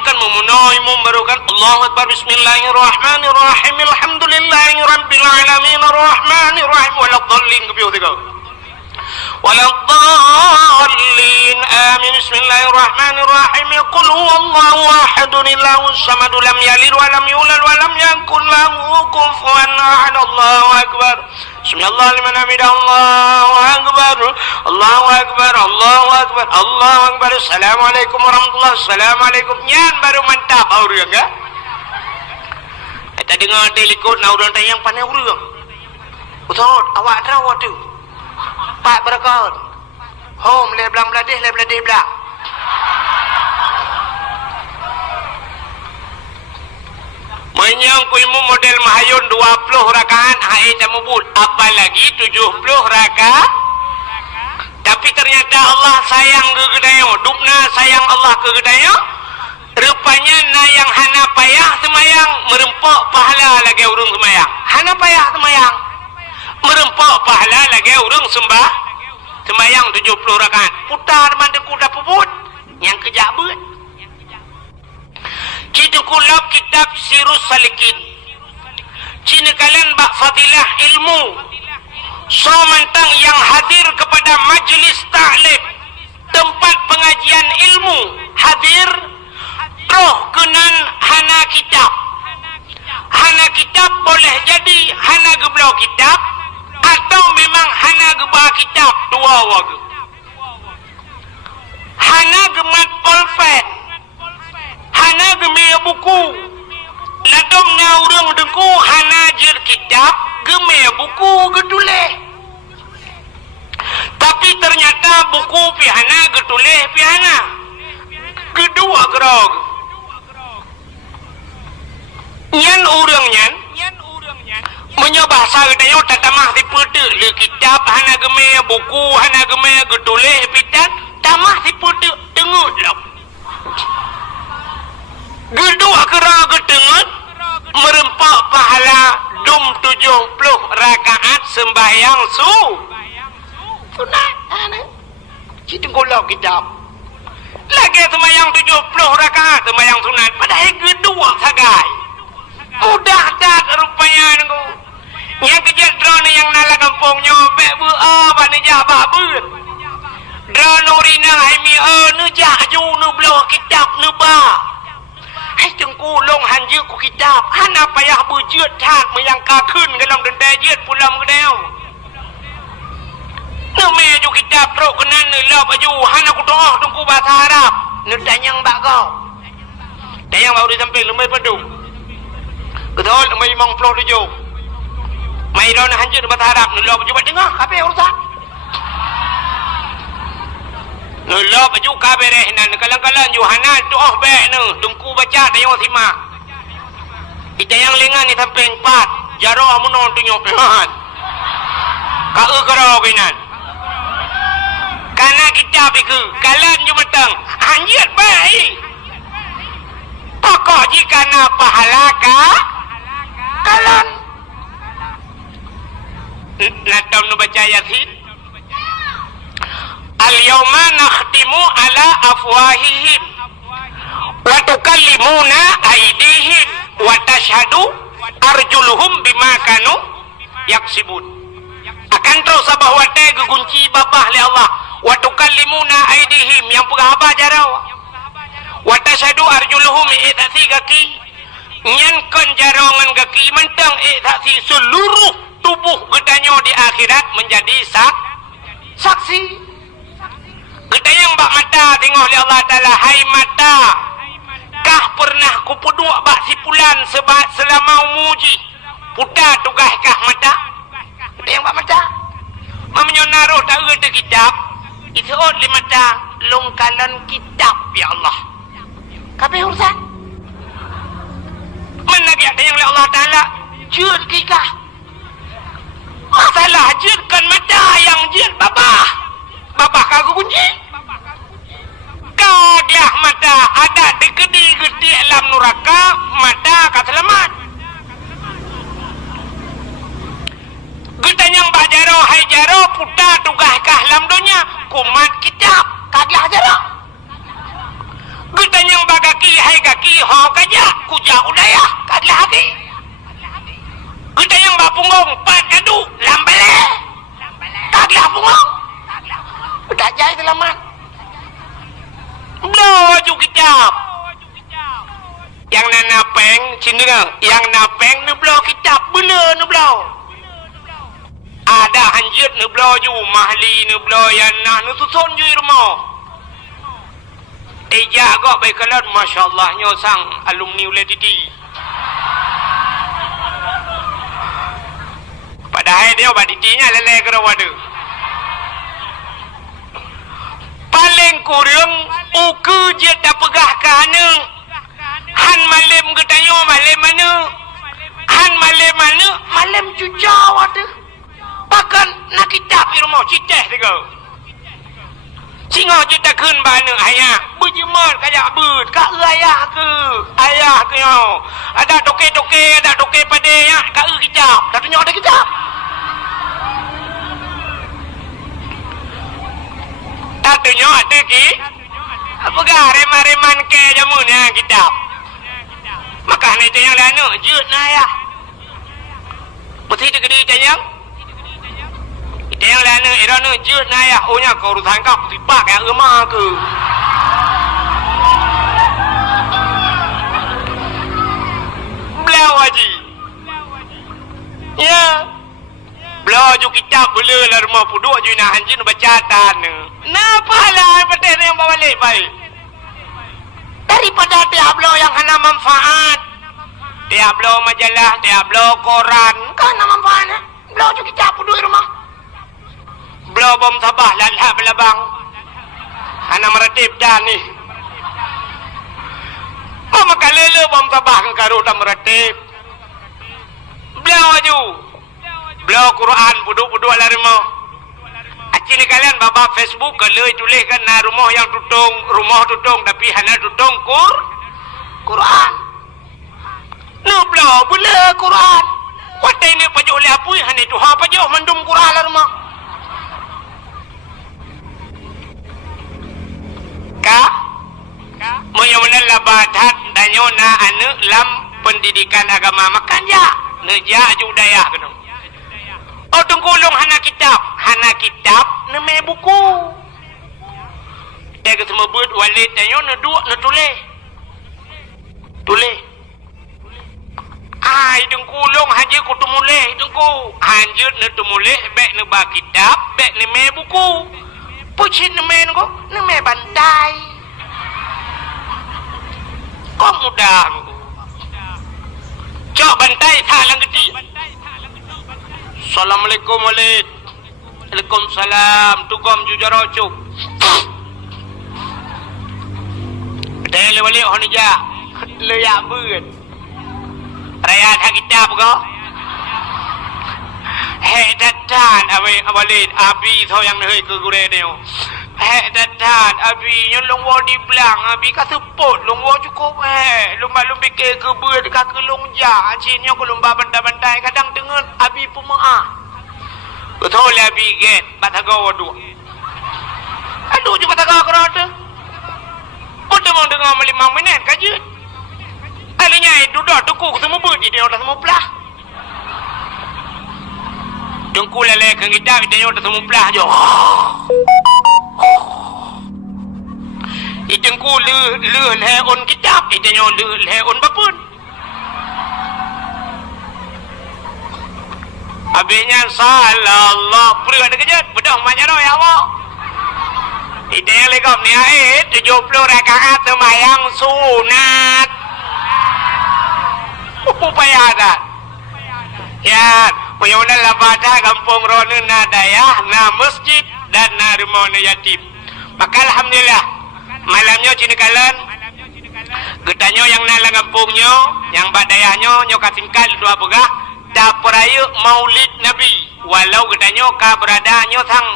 kan memunai membarukan Allahu Akbar bismillahirrahmanirrahim alhamdulillahirabbil alamin arrahmanir rahim waladdallin kebiu tiga waladdallin amin bismillahirrahmanirrahim qul huwallahu ahadun illahus samad lam yalid wa lam yulad wa lam yakul lahu kufuwan ahad Allahu Akbar bismillah liman hamidah Allahu Akbar Allahu Akbar Allahu Akbar Allahu Akbar assalamualaikum warahmatullahi assalamualaikum nyan baru mantap orang enggak kita dengar telikut na orang yang pandai orang betul awak terawat tu pak berakaut home le belang beladih belak menyang ilmu model mahayun 20 rakaat hai tamubul apalagi 70 rakaat tapi ternyata Allah sayang ke gedayo dupna sayang Allah ke gedayo rupanya na yang hana payah semayang merempok pahala lagi urung semayang hana payah semayang merempok pahala lagi urung sembah semayang 70 rakaat putar mandi kuda puput yang kejabut kita kulab kitab Sirus Salikin cina kalian bak fadilah ilmu so mentang yang hadir kepada majlis ta'lim tempat pengajian ilmu hadir roh kenan hana kitab boleh jadi hana geblau kitab atau memang hana gebah kitab dua wagu hana gemat polpen hana gemir buku ladom na urang dengku hana jir kitab gemir buku getuleh tapi ternyata buku pihana getuleh pihana kedua gerog nyan urang nyan menyoba sagadayo tatamah dipeuteuk le kitab hana gemir buku hana gemir getuleh pitan tamah dipeuteuk tengut lok gedua kera gedengut merempak pahala dum 70 rakaat sembahyang sunat kita gulau kitab lagi sembahyang 70 rakaat sembahyang sunat padahal gedua sagai mudah tak rupanya nengku yang kejat drone yang nala kampung nyobek apa ni jabah ber drone urina haimi nu jaju nu bloh kitab nu ba hai tengku long hanju ku kitab hana payah bujut thak mayang ka khun dalam denda jet pulam gedeu nu me ju kitab trok kenan ni lop aju hana ku doh tengku bahasa Arab nu danyang bak kau danyang bau di samping lemai pedung betul lemai 57 mai don hanju bahasa Arab nu lop aju tengah kape urusan nulok baju kabereh nan kalang-kalang Yohana doh baik nu tungku baca tayang simak kita yang lengan ni sampai 4 jarah menon tunjuk pehan ka gerau kinan kana kita biku kalan jumatang anjir baik pokok jika na pahala ka kalan natam nu baca yasin al-yawma nakhtimu ala afwahihim wa tukallimuna aydihim wa tashhadu arjuluhum bima kanu yaksibun akan terus bahwa te gegunci babah li Allah wa tukallimuna aydihim yang pegahaba jarau wa tashhadu arjuluhum itasi kaki nyankan jarongan kaki mentang itasi seluruh tubuh gedanyo di akhirat menjadi saksi kita yang bak mata tengok oleh Allah Ta'ala hai mata kah pernah ku peduk bak sipulan sebab selama umuji putar tugas kah mata kita yang bak mata mamanya naruh tak ada kitab itu di mata longkalan kitab ya Allah kape urusan mana dia yang oleh Allah Ta'ala jud kikah masalah judkan mata yang jud babah kagak kunci kagak mata ada digedi-gedi alam neraka mata kata selamat getanyang bajaro hai jaro puta tugas kah alam dunia kumat kitab kagak jaro getanyang yang bagaki hai kaki ho kaja kuja udaya kadlah haki kita yang bapungong pat kadu lambale kadlah pungong udah jai selamat baju kitab yang nanapeng cindera yang napeng nu blo kitab bener nu blo ada hanjut nu blo ju mahli nu blo yang nah nu susun ju rumah jaga baik kalan masyaallah nyo sang alumni ULTD padahal dia baditinya lele ke wadu paling kurang uku je dah pegah kana han malam getanyo malam mana han malam mana malam jujau ada bahkan nak kitab di rumah citeh juga singa kita kun bana ayah berjemar kayak bird kak ayah ke yo ada toke pada ya kak kitab dah tunjuk ada kitab dah tunjuk ada ki apa gah reman ke jamunya kitab maka ni tanya lanu jut na ya mesti digede tanya yang lain ni, era ni jut na ya, ohnya kau urusan kau tipak yang emah ke. Belau haji. Ya. Belau ju kitab bela lah rumah puduk ju nak hanjin bacaan ni. Napa lah petai yang bawa balik baik. Daripada tiap belau yang hana manfaat. Tiap belau majalah, tiap belau koran, kan hana manfaat ni. Belau ju kitab puduk rumah. Belau bom sabah lalak belabang anak meratib dah ni mama kalele bom sabah kan karu dah meratib belau aju belau Quran puduk-puduk lah rumah aci ni kalian baba Facebook kalau tulis kan na rumah yang tutung tapi hana tutung Quran no belau boleh Quran watai ni pajuk oleh apui hana tu ha pajuk mandum Quran lah rumah Menyawana labadat danyo na anu lam pendidikan agama makan ja neja judaya kena. Oh tungkulung hana kitab neme buku. Dia ke semua buat walid danyo na dua na tulis. Ai tungkulung haji ku tumuleh tungku hanjut na tumuleh bek na ba kitab bek neme buku. Pucin neme ko neme bantai. Kau mudah cok bantai salang gede Assalamualaikum walid Waalaikumsalam tugam jujara cuk Dele walid honija le ya beun raya thak kitab ko he datan awe walid abi tho yang hei ke gure deu datan abi yang long wo di belang abi ka sepot long wo cukup lumba-lumbi ke beud ka ke long ja cin yang ko lumba bandai-bandai kadang dengan abi pemaah betul le abi get bataga wadu aduh je bataga kerata bodoh mau dengar 5 minit kaje alanya duduk tukuk semua beud dia dah semua pelah dengkul lele ke ngidap dia dah semua pelah je itengku le on kitab itenya le on bapun abinya sallallahu pura ada kejut bedah macam ya Allah itenya legam ni 70 rakaat sembahyang sunat upaya dah ya payuna labada kampung ronu na dayah na masjid dan na rumah yatim maka alhamdulillah malamnya cini kalan getanyo yang nalang kampungnya yang badayahnya nyo kasingkal dua pegah dah peraya maulid nabi walau getanyo ka beradanya sang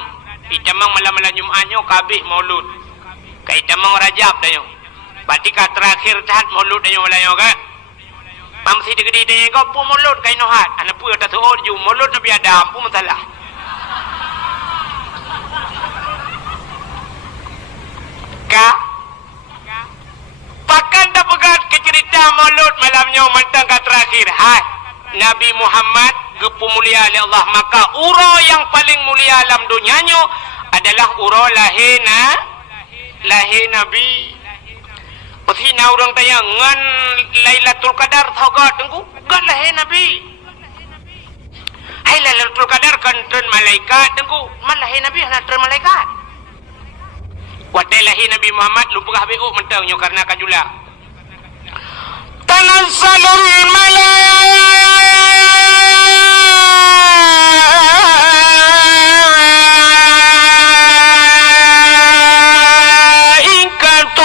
icamang malam-malam Jumatnya kabih maulud ka icamang Rajab danyo berarti ka terakhir tahat maulud danyo malanyo kan mamsi digede danyo ko pu maulud kai nohat ana pu ta tu ju maulud nabi Adam pu masalah maulud malamnya mentang kat terakhir. Hai, Nabi Muhammad gepu mulia oleh Allah, maka uro yang paling mulia alam dunianya adalah uro lahir Nabi. Pasti na orang tanya ngan Lailatul Qadar tahu gak tengku? Gak lahir Nabi. Hai Lailatul Qadar kan turun malaikat tengku. Man lahir Nabi nak turun malaikat. Watai lahir Nabi Muhammad lupa habiu mentangnya karena kajula. Tanazalul malaikatu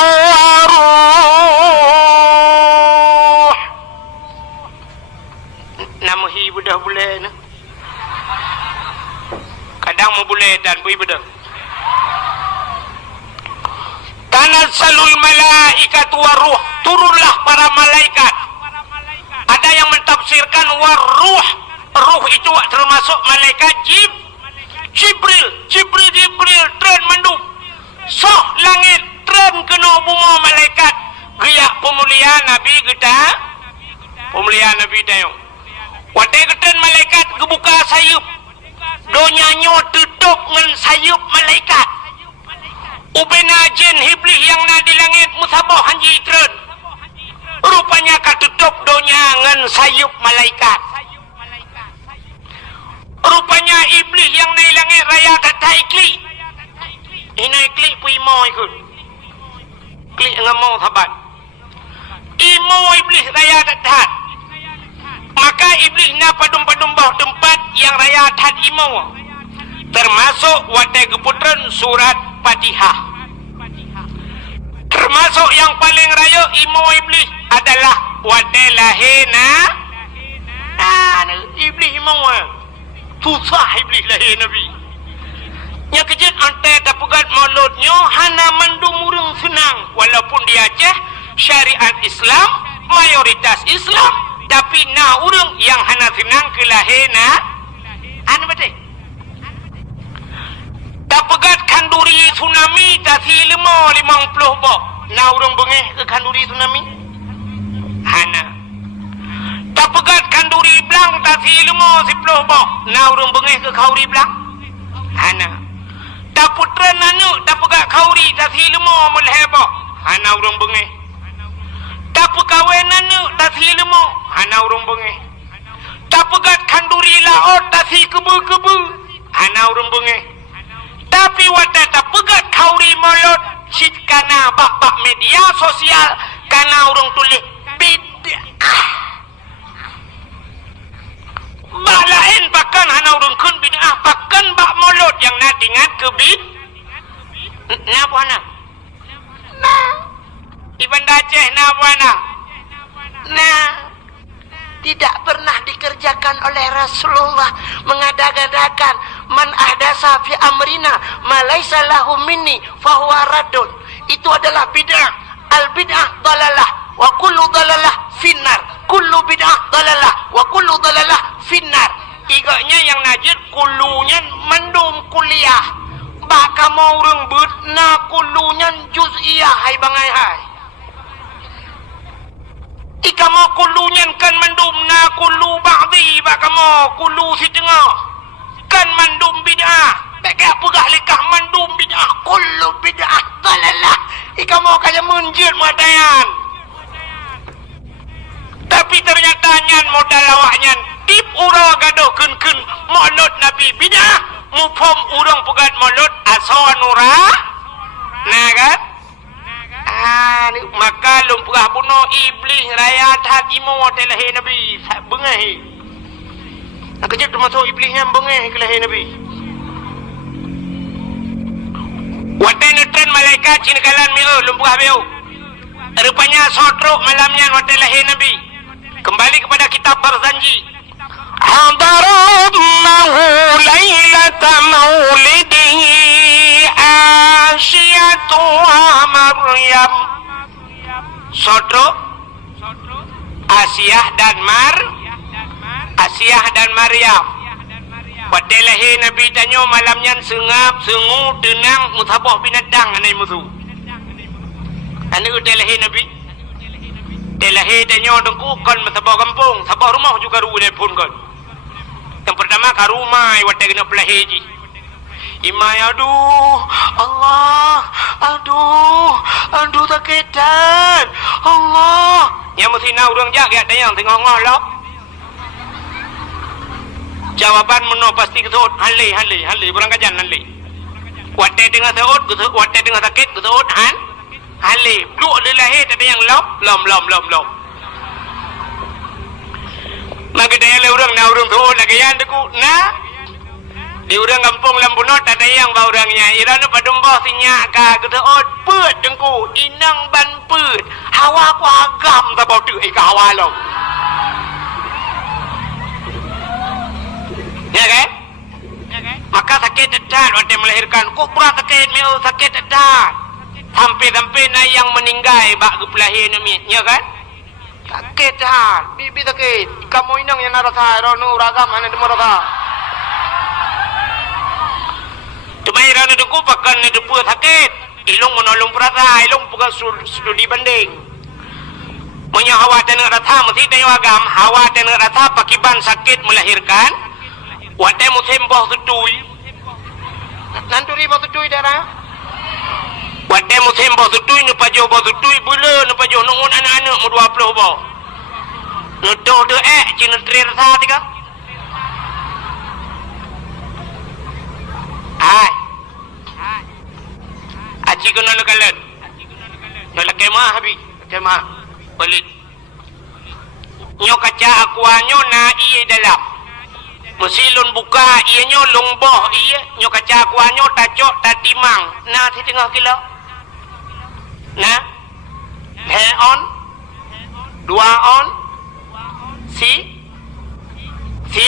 waruh. Namuhi budah boleh na. Kadang mau boleh dan bui budah. Tanazalul malaikatu waruh, turunlah para malaikat. Ada yang mentafsirkan waruh, ruh itu termasuk malaikat Jibril tren mendung soh langit tren kena buma malaikat riak pemulia Nabi kita pemulia Nabi tayo watai keten malaikat kebuka sayup donyanya tutup dengan sayup malaikat. Ubena jin hiblis yang na di langit musabah hanji tren. Rupanya katutup donya ngan sayup malaikat. Rupanya iblis yang na di langit raya kata ikli. Ina ikli pu imo ikut. Klik ngamau sahabat. Imo iblis raya kata. Maka iblis na padum-padum bawah tempat yang raya tat imo. Termasuk watai keputran surat Fatihah. Termasuk yang paling raya imo iblis adalah watai lahirna. Iblis imo susah iblis lahir Nabi. Yang kejut antai tapugat mauludnya hana mandum urang senang walaupun di Aceh syariat Islam mayoritas Islam tapi na urang yang hana senang ke lahirna anu betul. Tapegat kanduri tsunami tasi 50 bok. Na urang bengeh ke kanduri tsunami? Hana. Tapegat kanduri blang tasi 50 bok. Na urang bengeh ke kauri blang? Hana. Taputran anu tapegat kauri tasi 50 bok. Hana urang bengeh. Tapekawen anu tasi 50. Hana urang bengeh. Tapegat kanduri laot tasi kebu-kebu. Hana urang bengeh. Tapi wadah tak pegat kauri mulut sit kana bak media sosial kana urang tulis bid'ah. Bak lain bahkan hana urang kun bid'ah bahkan bak mulut yang nak ingat ke na buana. Nah. Ibn Aceh na buana. Nah. Tidak pernah dikerjakan oleh Rasulullah mengadakan man ahdasa fi amrina ma laisa lahu minni fahuwa raddun. Itu adalah bid'ah. Al bid'ah dalalah wa kullu dalalah finnar. Kullu bid'ah dalalah wa kullu dalalah finnar. Iganya yang najid kullunya mendum kuliah. Baka mau urang beut na kullunya juz'iyah hai bangai hai. Ika mau kulunyan kan mandum na kulu ba'di baka mau kulu si tengah kan mandum bid'ah baka apa gak lekah mandum bid'ah kulu bid'ah dalalah ika mau kaya munjir matayan tapi ternyata nyan modal awaknya tip ura gaduh kun maulud Nabi bid'ah mufhum urang pegat maulud asawan ura nah kan maka lumpurah bunuh iblis raya hakimu watai lahir Nabi bengah kejap termasuk iblisnya bengah ke lahir Nabi watai nutran malaikat cinikalan mi'u lumpurah biu rupanya sotruk malamnya watai lahir Nabi kembali kepada kitab Barzanji hadaramahu laylata maulidihi asyatu Maryam Sodro Asyah dan Maryam pada lahir Nabi tanya malamnya sengap sengu tenang musabah binatang anai musuh anu udah lahir Nabi Lahir dan nyo dengku kon tabah kampung, tabah rumah juga ru telefon kon. Yang pertama ka rumah wate kena pelahir ji. Imai aduh Allah, aduh sakitan Allah. Yang mesti nak urang jaga ada yang tengah ngolok. Jawaban meno pasti ketut hali kurang kajan hali. Wate dengan seut, wate dengan sakit ketut hali. Duk dia lahir ada yang lom. Maka dia orang na urang tu lagi yang deku na di urang kampung Lampunot ada yang ba urangnya irana padumba sinyak ka ketut peut dengku inang ban peut hawa ku agam ta bau tu ka hawa lo. Ya kan? Maka sakit dadat waktu melahirkan. Kok pura sakit meu sakit dadat. Sampai na yang meninggal bak ke pelahir ni, ya kan? Sakit dadat. Bibi sakit. Kamu inang yang narasa rono ragam ana demo rasa. Tumai rono deku pakan ni depu sakit. Ilung menolong perasa, ilung bukan studi banding. Punya hawa dan rasa mesti tayo agam, hawa dan rasa pakiban sakit melahirkan. Wate musim boh tutui. Nanturi boh tutui darah. Wate musim boh tutui nu pajo boh tutui bula nu pajo nungun anak-anak mu 20 boh. Nu doh de cina trir sa tika. Hai. Aci kena nu kalet. Nu la kemah habi. Kemah. Balik. Nyo kaca akuanyo na iye dalam. Mesilun buka ia nyo lungboh ia nyo kaca kuanyo tacok tatimang na ti tengah kilo na he on 2 on si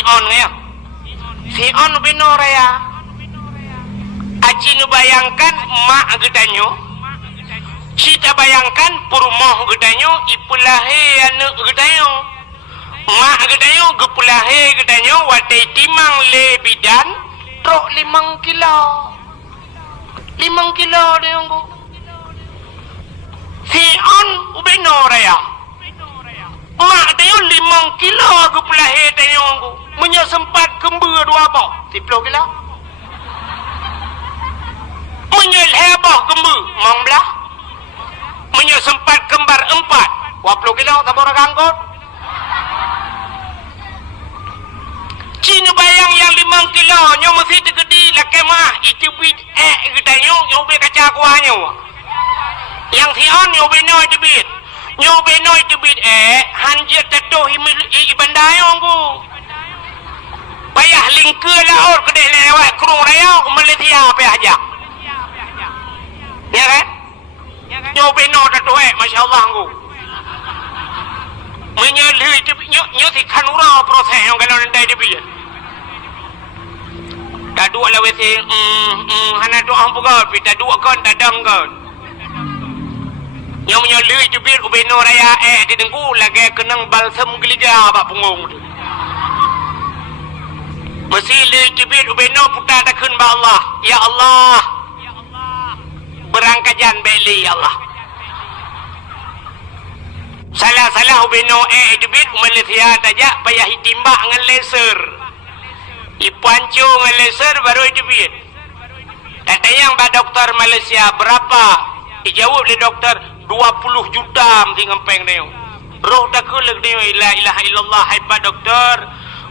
on ya si on bino raya aji nu bayangkan mak gedanyo cita bayangkan purmoh gedanyo ipulahe anu gedanyo mak gedanyo gepulahe gedanyo wate timang le bidan trok 5 kilo dia nggo si on ubeno raya mak dia 5 kilo gepulahe dia nggo munya sempat kember 2 bok 10 kilo munya heboh kember mong belah munya sempat kembar 4 20 kilo tabor ganggot. Cina bayang yang 5 kilo nyo mesti tegedi lah kemah itu bit gedanyo nyo be kaca kuahnya yang si on nyo be no itu bit hanjir tatuh ibandayo nggu payah lingke laur kedai lewat kurung raya Malaysia apa aja ya kan nyo be no tatuh Masya Allah nggu menyalih itu nyo si kanura proses yang kalau nanti itu bit tak dua lah wesi hana doa bukan pita dua kon tak dang kon yang menyalih itu bir ubeno raya di dengku lagi kenang balsam gelija bak pungung tu mesti itu bir ubeno putar takun ba Allah ya Allah berangkajan beli ya Allah salah ubeno itu bir Malaysia saja payah hitimbak dengan laser ipancu dengan laser baru dibit. Kata yang pak doktor Malaysia berapa? Dijawab oleh doktor 20 juta mesti ngempeng dia. Roh dah kelek dia la ilaha illallah hai pak doktor.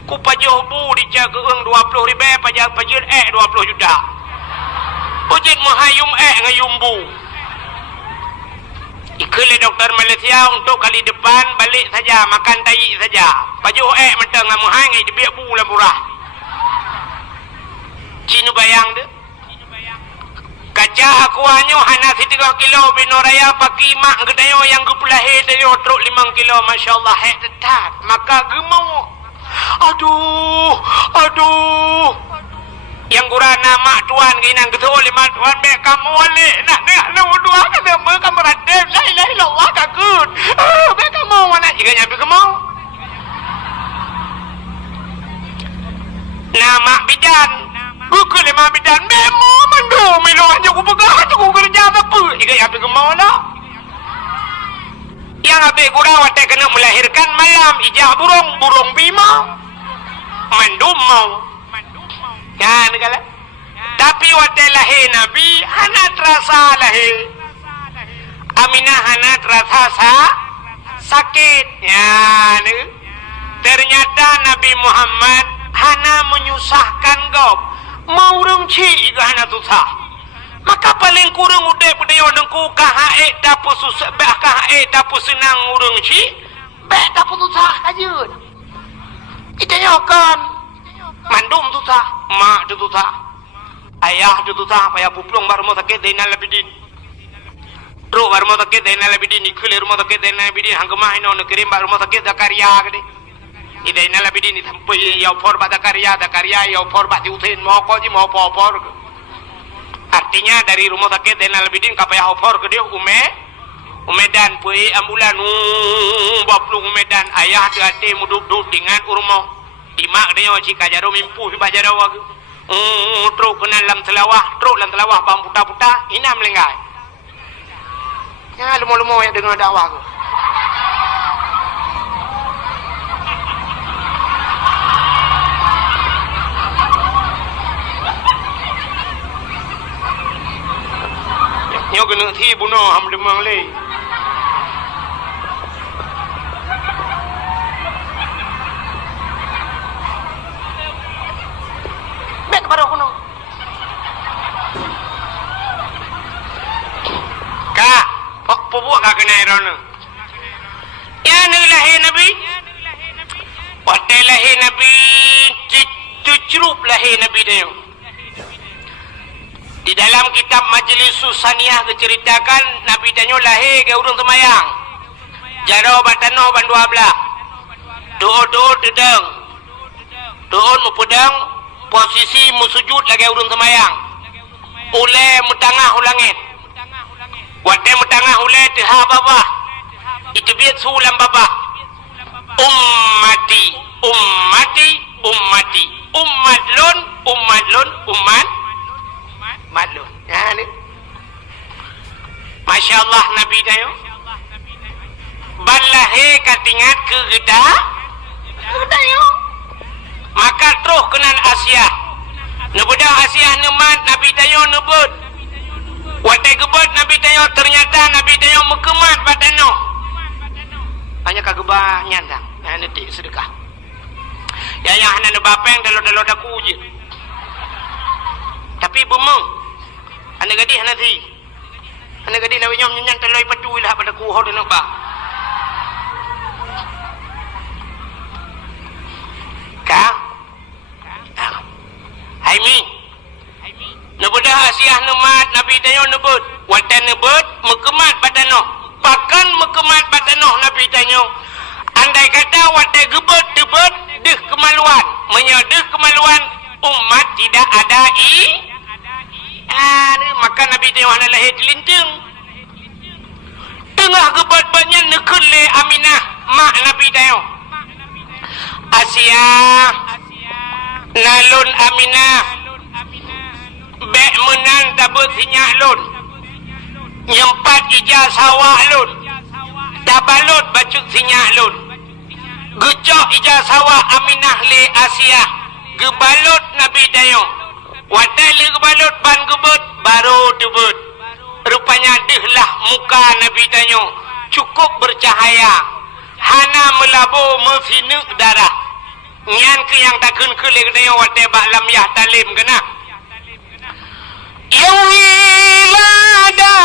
Ku pajuh bu dijaga eng 20 ribu pajak 20 juta. Ujian muhayum ngayum bu. Ikut doktor Malaysia untuk kali depan balik saja makan tayi saja. Pajuh mentang muhai ngai dibik bu lah murah. Cina bayang dia kaca akuanyo hana 3 kilo binoraya paki mak gedayo yang gepulahe dari truk 5 kilo Masya Allah tetat maka gemau aduh yang gurana mak tuan ginang getol mak tuan be kamu wale nak lu dua kata me kamu radem la ilaha illallah takut be kamu wana jika nyampe kamu nama bidan bukan lima bidan memo mendo melo hanya ku pegang tu ku kerja apa jika ya pergi mau lah Yang abe gura wate kena melahirkan malam ijah burung bima mandum mau kan kala. Tapi wate lahir Nabi hana terasa lahir Aminah hana terasa sakit ya ne. Ternyata Nabi Muhammad hana menyusahkan gop mau rungci ke hana susah. Maka paling kurang udah pada yang dengku kahae dapur susah kahae dapur senang urung si bek dapur susah aja. Kita nyokan mandum susah, mak tu susah, ayah tu susah, payah puplung baru mau sakit dena lebidin. Terus baru mau sakit dena lebidin, ikut rumah sakit dena lebidin, hanggemah ino nekirim baru mau sakit dah karya gede. Idena lebidin sampai yau por pada karya yau por bati utin mau kau je mau por. Artinya dari rumah sakit Zainal Abidin kapaya hofor ke dia umedan pui ambulan baplung umedan ayah hati muduk dengan urmo dimak dia jika jaro mimpu si bajaro wag truk kenal lam telawah bang puta inam lenggai ya lumo yang dengar dakwah ku nyo kena thi bunuh ham demang le bet baru kuno ka pok ka kena iron ya lahir Nabi pada lahir Nabi cucup lahir Nabi dia. Di dalam kitab Majlis Susaniyah diceritakan Nabi Danyo lahir ke urung semayang. Jaro batanoh ban 12. Doa dedeng. Doa mupedang posisi musujud lagi urung semayang. Ule mutangah ulangit. Wate mutangah ule tiha babah. Itu biat sulam babah. Ummati. Maklum ya ni Masya Allah Nabi dayo balahe katingat ke geda dayo maka terus kenan Asia nebudang Asia nemat Nabi dayo nebud watai gebut Nabi dayo ternyata Nabi dayo mekemat badano hanya kagebah nyandang ya netik sedekah ya yang hana nebapeng dalo daku je tapi bemeng anda gadih nanti anda gadih lawan nyom nyanyan teloi padu lah pada kuhor dan apa ka Haimi nebudah Asia nemat Nabi dayo nebut watan nebut mekemat badano bahkan mekemat badano Nabi dayo andai kata watai gebut debut deh kemaluan menyedeh kemaluan umat tidak ada maka Nabi dia hana lahir dilinting tengah gebat banyak nekele Aminah mak Nabi dia Asia nalun Aminah bek menang tabut sinyak lun nyempat ijah sawah lun tabalut bacut sinyak lun gecok ijah sawah Aminah le Asia gebalut Nabi dia wadai li gebalut ban gebut baru debut rupanya dehlah muka Nabi tanyo cukup bercahaya hana melabu mesinuk darah nyan ke yang takun ke le dayo wadai baklam yah talim kena yawilada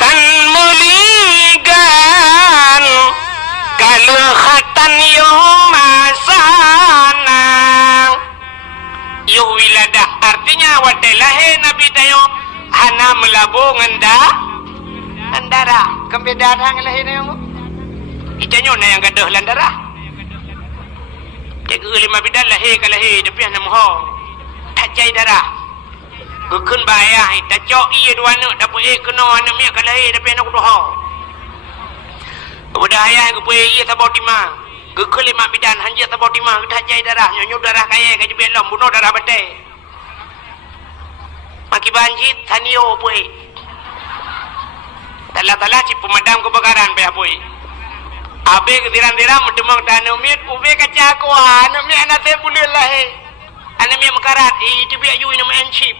tan muligan kalau khatan masana yuh wiladah artinya wadai lahir Nabi tayo hana melabu ngandara kembe darah lahir tayo itanyo na yang gaduh landara jaga lima bidan lahir ke lahir tapi hana moho tak jai darah gukun bayah tak cok iya dua anak dapat kena anak miak ke lahir tapi anak doho kepada ayah ke punya iya tabau timah kelima bidan hanya tabau timah dah jai darah nyonyok darah kaya kaji belom bunuh darah betai maki banjit tanio puai Tala-tala si pemadam kebakaran pe apoi. Abe ketiran-tiran mendemang tanah mit ube kaca aku anak mi anak teh boleh lah anak mi mekarat itu biar you in manship.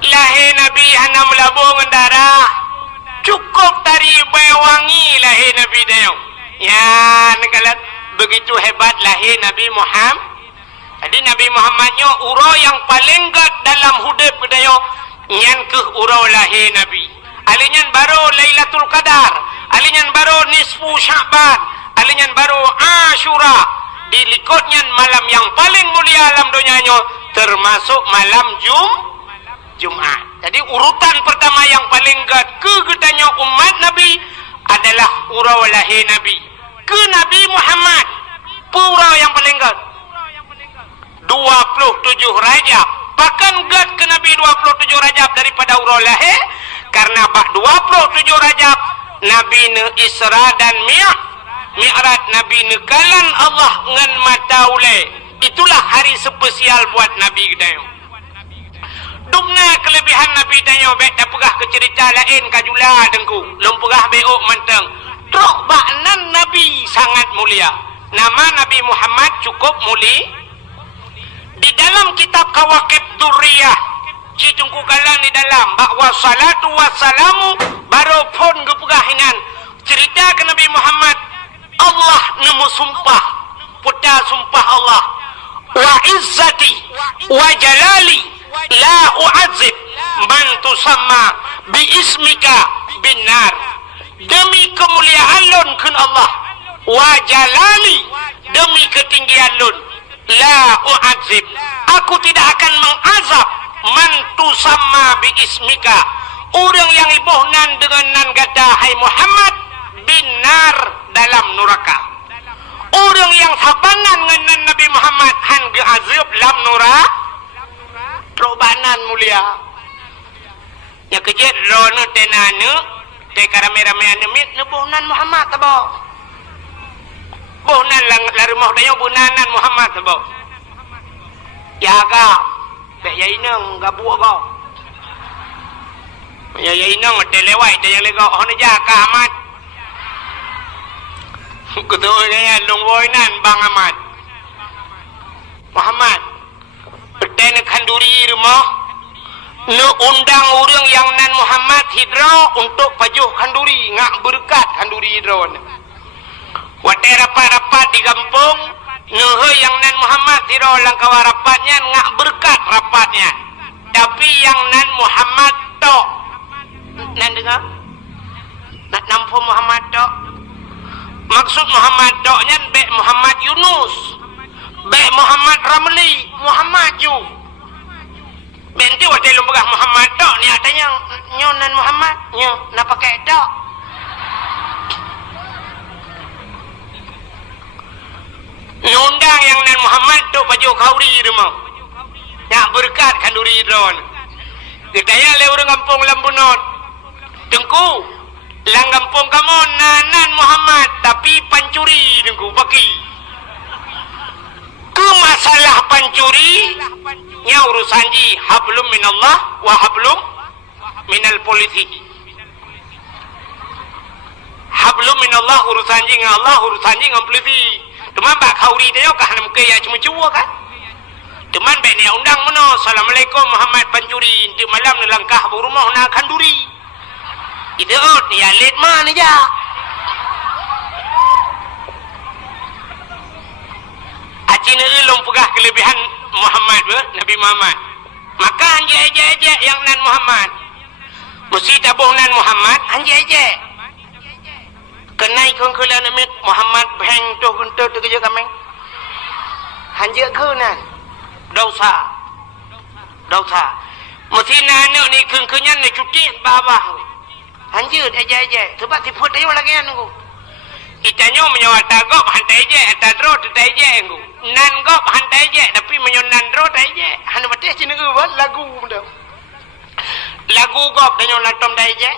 Lahir Nabi hana melabung darah cukup tari wangi lahir Nabi dayo. Ya kalau begitu hebat lahir Nabi Muhammad. Jadi Nabi Muhammadnya urau yang paling gat dalam hidup dayo nyan ke urau lahir Nabi. Alinyan baru Lailatul Qadar, alinyan baru nisfu Sya'ban, alinyan baru Ashura. Di likutnya malam yang paling mulia alam dunianya termasuk malam Jumat. Jadi urutan pertama yang paling gat kegetanya umat Nabi adalah urau lahir Nabi. Ke Nabi Muhammad purau yang paling gat 27 Rajab. Bahkan gat ke Nabi 27 Rajab daripada urau lahir karena bak 27 Rajab Nabi ne Isra dan Mi'raj Nabi ne kalan Allah ngan mata ule. Itulah hari spesial buat Nabi kita. Dumna kelebihan Nabi tanya bek dah pegah ke cerita lain kajula dengku. Lom pegah beok menteng. Trok baknan Nabi sangat mulia. Nama Nabi Muhammad cukup mulia. Di dalam kitab Kawakib Durriyah Cidungku galan di dalam bahwa salatu wassalamu baru pun gepegahinan cerita ke Nabi Muhammad Allah nemu sumpah puta sumpah Allah wa izzati wa jalali la u'adzib man tusamma bi ismika binar. Demi kemuliaan lun kun Allah wa jalali demi ketinggian lun la u'adzib aku tidak akan mengazab man tusamma bi ismika orang yang ibuhnan dengan nan kata hai Muhammad binar dalam neraka. Orang yang sabanan dengan Nabi Muhammad han ge azab dalam neraka robanan mulia. Ya kejet rono tenane te karame-rame anemit nebuhnan Muhammad tabo. Bohnan larumah dayo bunanan Muhammad tabo. Ya ga bek yai nang gabuak kau. Ya yai nang te lewai te yang lego ono jaga amat. Kutu dia lungwoi nan Bang Ahmad. Muhammad Pertena kanduri rumah nu undang orang yang nan Muhammad hidra untuk pajuh kanduri ngak berkat kanduri hidra. Watai rapat-rapat di kampung nuh yang nan Muhammad hidra langkah rapatnya ngak berkat rapatnya. Tapi yang nan Muhammad tok nan dengar nak nampu Muhammad tok. Maksud Muhammad doknya bek Muhammad Yunus, bek Muhammad Ramli, Muhammad Ju. Benti wadah lumpagah Muhammad dok ni adanya nyonan Muhammad, nyo nak pakai dok. Nundang yang nan Muhammad dok baju kauri rumah. Yang berkat kanduri drone. Ditanya le orang kampung Lambunot. Tengku lang kampung kamu nanan Muhammad tapi pancuri dengku bagi ke masalah pancuri nya urusan ji hablum minallah wa hablum minal polisi. Hablum minallah urusan ji dengan Allah urusan ji dengan polisi. Teman bak kauri dia kah nak muka ya cuma-cuma kan. Teman bak ni undang mana Assalamualaikum Muhammad pancuri di malam ni langkah berumah nak kanduri. Itu ni alit mana je. Acina ilmu pegah kelebihan Muhammad Nabi Muhammad. Maka anjek-anjek yang nan Muhammad. Mesti tabuh nan Muhammad anjek-anjek. Kenai kongkulan amit Muhammad beng tu untuk tu kerja kami. Anjek ke nan. Dosa. Mesti nanak ni kengkenyan ni cuti bawah. Anjir aja sebab sifat dia lagi anu. Itanya menyawa tagop hantai je atadro tetai je aku. Nan gop hantai je tapi menyonan dro tai je. Han betes cina ke lagu dah. Lagu gop danyo natom tai je.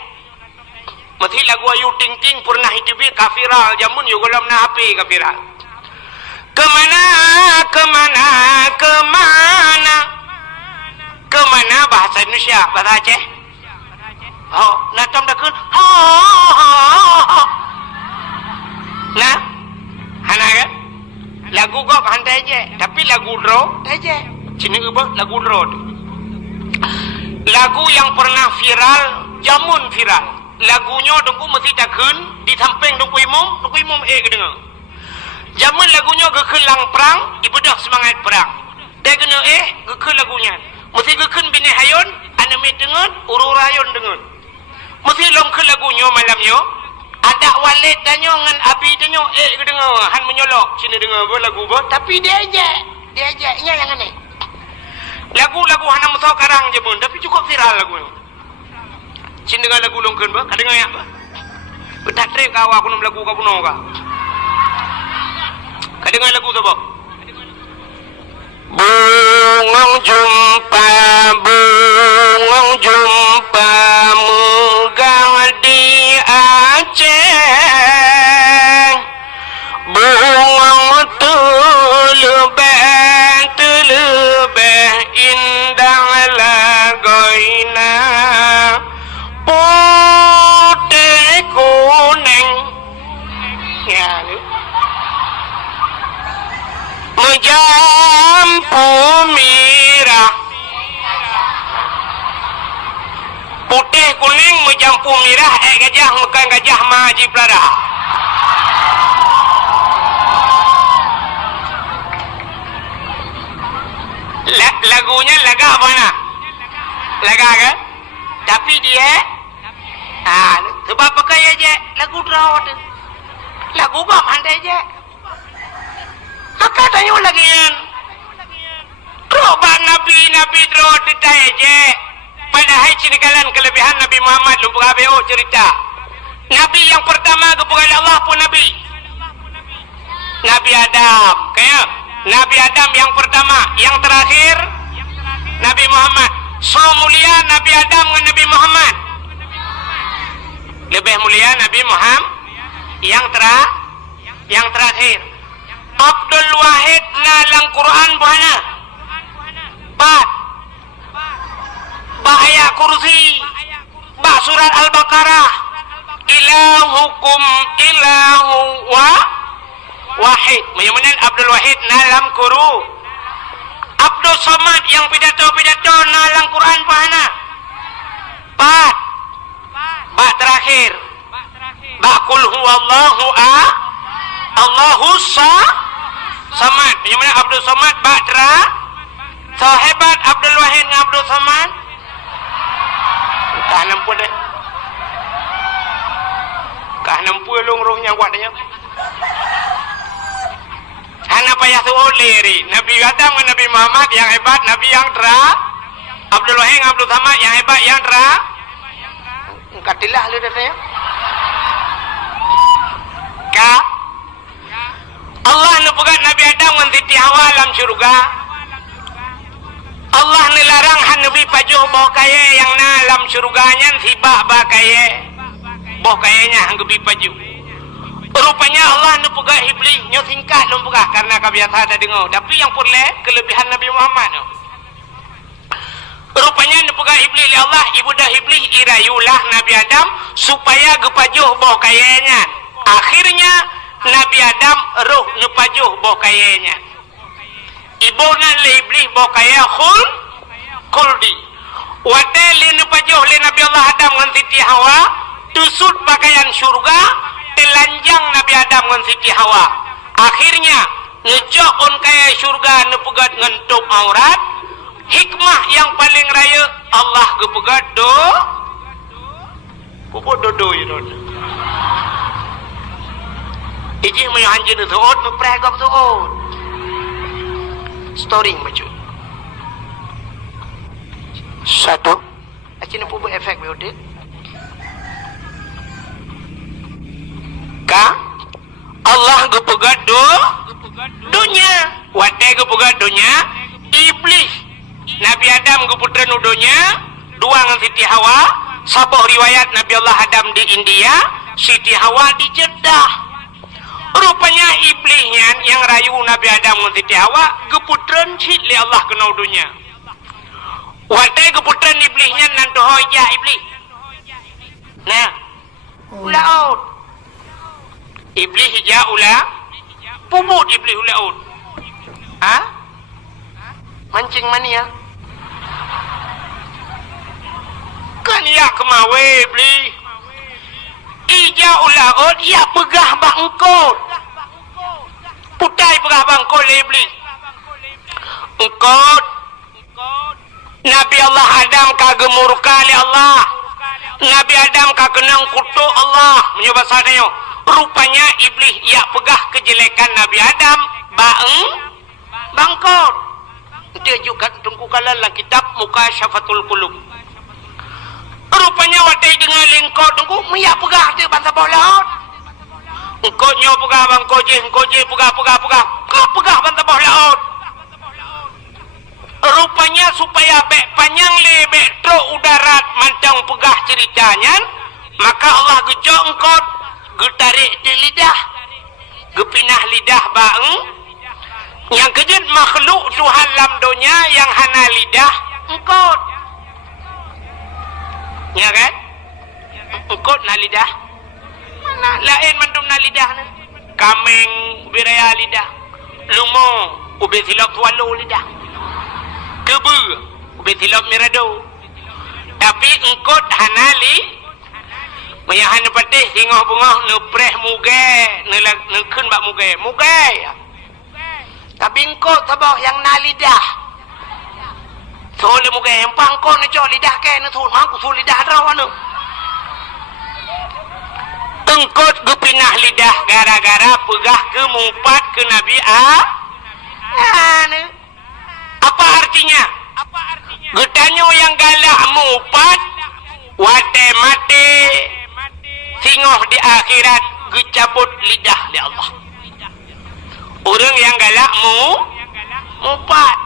Mesti lagu Ayu Ting Ting pernah hidup kafiral jamun yo golam na HP kafiral. Kemana, kemana, kemana? Kemana bahasa Indonesia, bahasa Aceh? Oh, nah tom dah kun. Nah, hana kan? Lagu kau pandai je, tapi lagu draw, je. Cina ubah lagu draw. Lagu yang pernah viral, jamun viral. Lagunya dongku mesti takun di samping dongku imum kedengar. Jamun lagunya gekelang perang, ibadah semangat perang. Dia kena gekel lagunya. Mesti gekun bini hayun, anami dengar, ururayun dengar. Mesti longkel lagunya malamnya. Ada walid tanya dengan abi tanya, kedengar, han menyolok. Sini dengar apa lagu apa? Tapi dia aja, nya yang aneh. Lagu-lagu hana musau karang je pun, tapi cukup viral lagunya. Sini dengar lagu longkel ba, kedengar ya ba? Betak trip kau aku nak lagu kau puno ka. Kedengar lagu tu ba? Bungong jumpa megang di Aceh. Bungong tulubeh indah lagoina. Putih kuning ya menjampu merah. Putih kuning menjampu merah, gajah bukan gajah maji pelara. Lagunya laga apa nak? Laga kan? Tapi dia sebab pakai aja lagu draw tu. Lagu kau pandai aja. Maka tanya lagi kan. Roba Nabi draw tu aja. Padahal ceritakan kelebihan Nabi Muhammad lu berabeo cerita. Nabi yang pertama kepada Allah pun Nabi. Nabi Adam, kayak Nabi Adam yang pertama, yang terakhir Nabi Muhammad. So mulia Nabi Adam dengan Nabi Muhammad. Lebih mulia Nabi Muhammad yang terakhir. Abdul Wahid nalang Quran buana. Ba ayat kursi. Ba surat Al-Baqarah. Ilahukum ilahu wahid. Menyamanan Abdul Wahid nalam Quran. Abdul Somad yang pidato nalang Quran pahana. Ba terakhir. Ba kul huwallahu Allahu Samad. Menyamanan Abdul Somad ba sahabat Abdul Wahid dengan Abdul Somad. Kah nampu dah. Kah nampu long-long yang kuat dia. Hana payah tu oleri. Nabi Adam dengan Nabi Muhammad yang hebat, Nabi yang Abdul Wahid dengan Abdul Samad yang hebat, yang katilah lu dah saya. Allah nu pegat Nabi Adam dengan Siti Hawa dalam syurga. Allah ni larang han Nabi pajuh bawa kaya yang na dalam syurganya sibak ba kaya. Bawa kayanya hang gebi pajuh. Rupanya Allah nu pegat iblis nyo singkat lu pegat karena kebiasa ada dengar. Tapi yang purle kelebihan Nabi Muhammad tu. Rupanya nu pegat iblis oleh Allah, ibudah iblis irayulah Nabi Adam supaya gepajuh bawa kayanya. Akhirnya Nabi Adam roh nu pajuh bawa kayanya. Ibu nak le iblis bawa kaya khuldi. Wate le nu pajuh le Nabi Allah Adam dengan Siti Hawa tusut pakaian syurga telanjang Nabi Adam dengan Siti Hawa. Akhirnya ngejok on kaya syurga nu pegat ngentup aurat. Hikmah yang paling raya Allah gepegat pupuk dodo you iji mayu hanjin tu ot mepregok tu ot storing maju satu acina pupuk efek biodit ka Allah gepegat dunia wate gepegat dunia iblis Nabi Adam ke putra nudonya dua dengan Siti Hawa. Sabah riwayat Nabi Allah Adam di India, Siti Hawa di Jeddah. Rupanya iblisnya yang rayu Nabi Adam dengan Siti Hawa geputran cit li Allah kena dunia. Watai geputran iblisnya nanti hoja iblis. Nah, ulaut. Iblis hija ulah puput iblis ulaut. Ha? Mancing mania. Kan ya kemawe iblis. Ija ulaut ya pegah bangkot. Putai pegah bangkot iblis. Engkot Nabi Allah Adam kagak murka li Allah. Nabi Adam kagak nang kutuk Allah. Menyebab sadanya. Rupanya iblis ia pegah kejelekan Nabi Adam. Bangkot. Dia juga tunggu kalah kitab Mukasyafatul Qulub. Rupanya watai dengan lingkau tunggu. Ia pegah dia bangsa bawah laut. Engkau nyo pegah bangkot je. Engkau je pegah. Pegah bangsa bawah laut. Rupanya supaya bek panjang le bek truk udarat mantang pegah ceritanya, maka Allah gejok engkau getarik di lidah, gepinah lidah bang. Yang kejut makhluk Tuhan dalam dunia yang hana lidah engkau. Ya kan? Engkau na lidah. Mana lain mandum na lidah ni? Kameng biraya lidah. Lumo ube silap walu lidah. Kebu betilop mirado tapi engkot hanali mayahan patih singoh bungah nepreh muge nekeun bak muge tapi engkot sabah yang nalidah sole muge yang pangkon ne cok lidah ke ne thun mang ku lidah rawan ne engkot gepinah lidah gara-gara pegah ke mumpat ke Nabi ne. Apa artinya? Getanyo yang galak mupat wate mate singoh di akhirat gecabut lidah di Allah. Orang yang galak mupat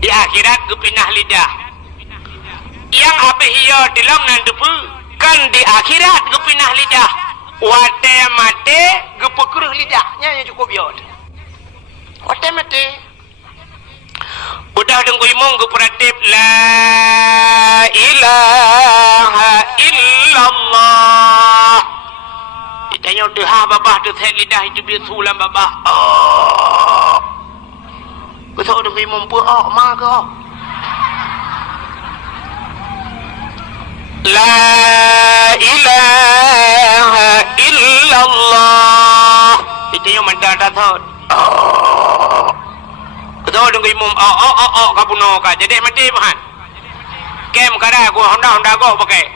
di akhirat gepinah lidah. Yang apa hiyo dalam nandepu kan di akhirat gepinah lidah. Wate mate gepekruh lidahnya yang cukup biot. Wate mate udah dengku imong gue peratip la ilaha illallah. Ditanya udah babah tu set lidah itu biar sulam babah. Oh, betul dengku imong pun mah ke la ilaha illallah. Ditanya mandat datang. Betul dong imam kapuno ka jadi mati bahan kem kada aku honda go pakai